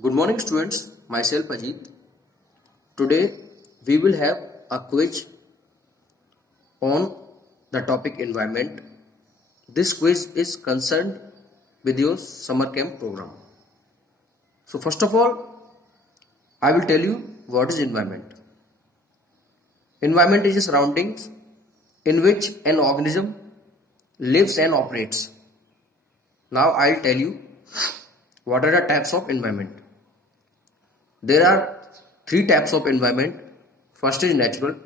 Good morning, students. Myself Ajit. Today we will have a quiz on the topic environment. This quiz is concerned with your summer camp program. So first of all, I will tell you what is environment. Environment is a surroundings in which an organism lives and operates. Now I'll tell you what are the types of environment. There are three types of environment. First is natural.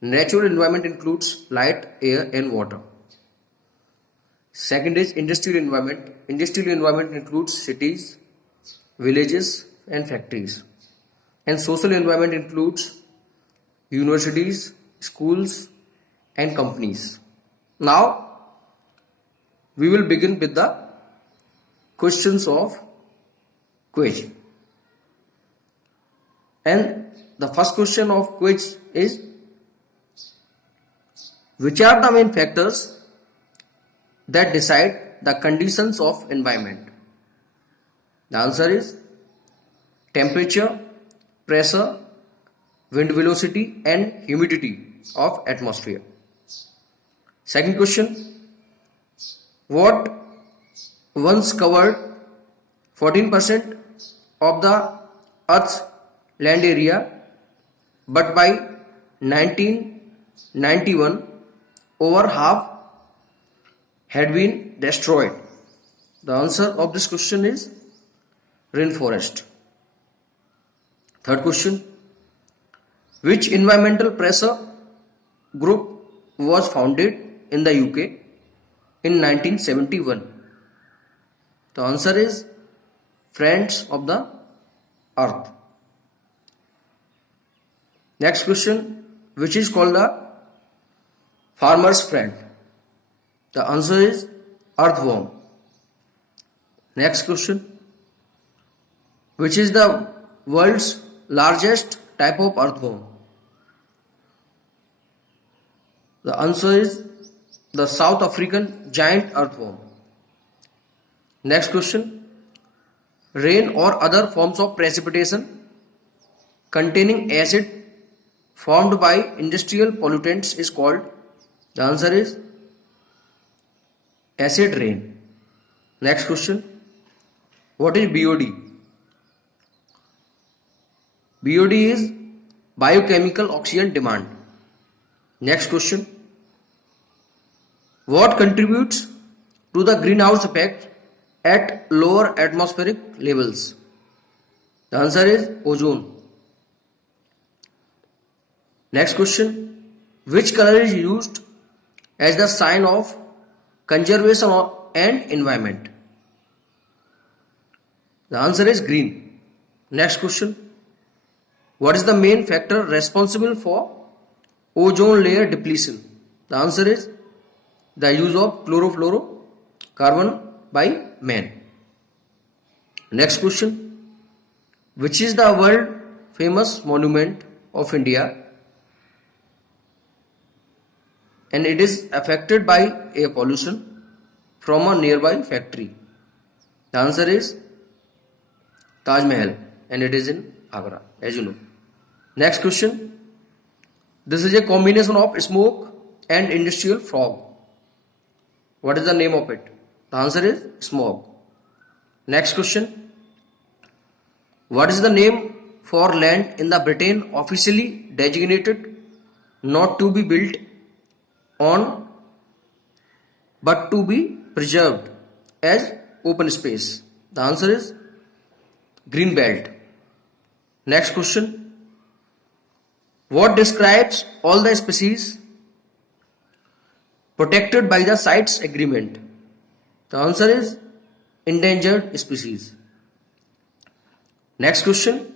Natural environment includes light, air and water. Second is industrial environment. Industrial environment includes cities, villages and factories. And social environment includes universities, schools and companies. Now we will begin with the questions of quiz. And the first question of quiz is, which are the main factors that decide the conditions of environment? The answer is temperature, pressure, wind velocity and humidity of atmosphere. Second question, what once covered 14% of the Earth's land area, but by 1991 over half had been destroyed? The answer of this question is rainforest. Third question, which environmental pressure group was founded in the UK in 1971? The answer is Friends of the Earth. Next question, which is called the farmer's friend? The answer is earthworm. Next question, which is the world's largest type of earthworm? The answer is the South African giant earthworm. Next question, rain or other forms of precipitation containing acid formed by industrial pollutants is called? The answer is acid rain. Next question, what is BOD? BOD is biochemical oxygen demand. Next question, what contributes to the greenhouse effect at lower atmospheric levels? The answer is ozone. Next question, which color is used as the sign of conservation and environment? The answer is green. Next question, what is the main factor responsible for ozone layer depletion? The answer is the use of chlorofluorocarbon by man. Next question, which is the world famous monument of India and it is affected by air pollution from a nearby factory? The answer is Taj Mahal and it is in Agra, as you know. Next question, this is a combination of smoke and industrial fog. What is the name of it? The answer is smog. Next question, what is the name for land in the Britain officially designated not to be built on but to be preserved as open space? The answer is green belt. Next question, what describes all the species protected by the CITES agreement? The answer is endangered species. Next question,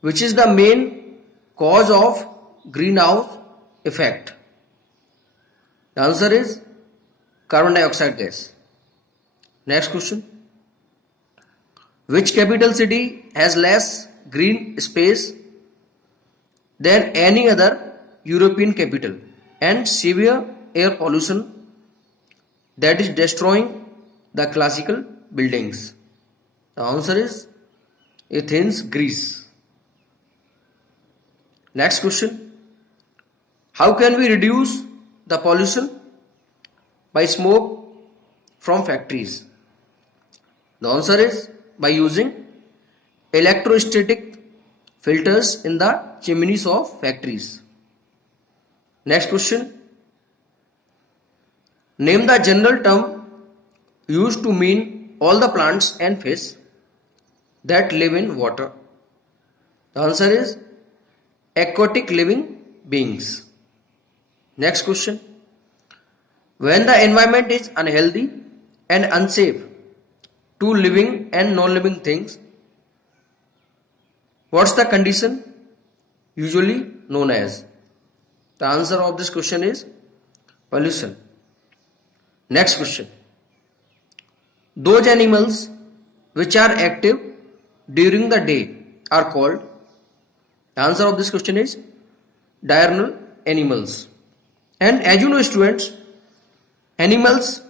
which is the main cause of greenhouse effect? The answer is carbon dioxide gas. Next question, which capital city has less green space than any other European capital and severe air pollution that is destroying the classical buildings? The answer is Athens, Greece. Next question. How can we reduce the pollution? By smoke from factories. The answer is by using electrostatic filters in the chimneys of factories. Next question. Name the general term used to mean all the plants and fish that live in water. The answer is aquatic living beings. Next question. When the environment is unhealthy and unsafe to living and non-living things, what's the condition usually known as? The answer of this question is pollution. Next question. Those animals which are active during the day are called. The answer of this question is diurnal animals. And as you know, students, animals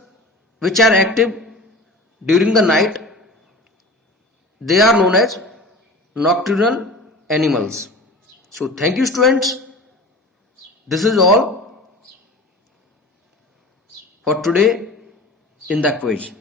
which are active during the night, they are known as nocturnal animals. So thank you, students. This is all for today in the quiz.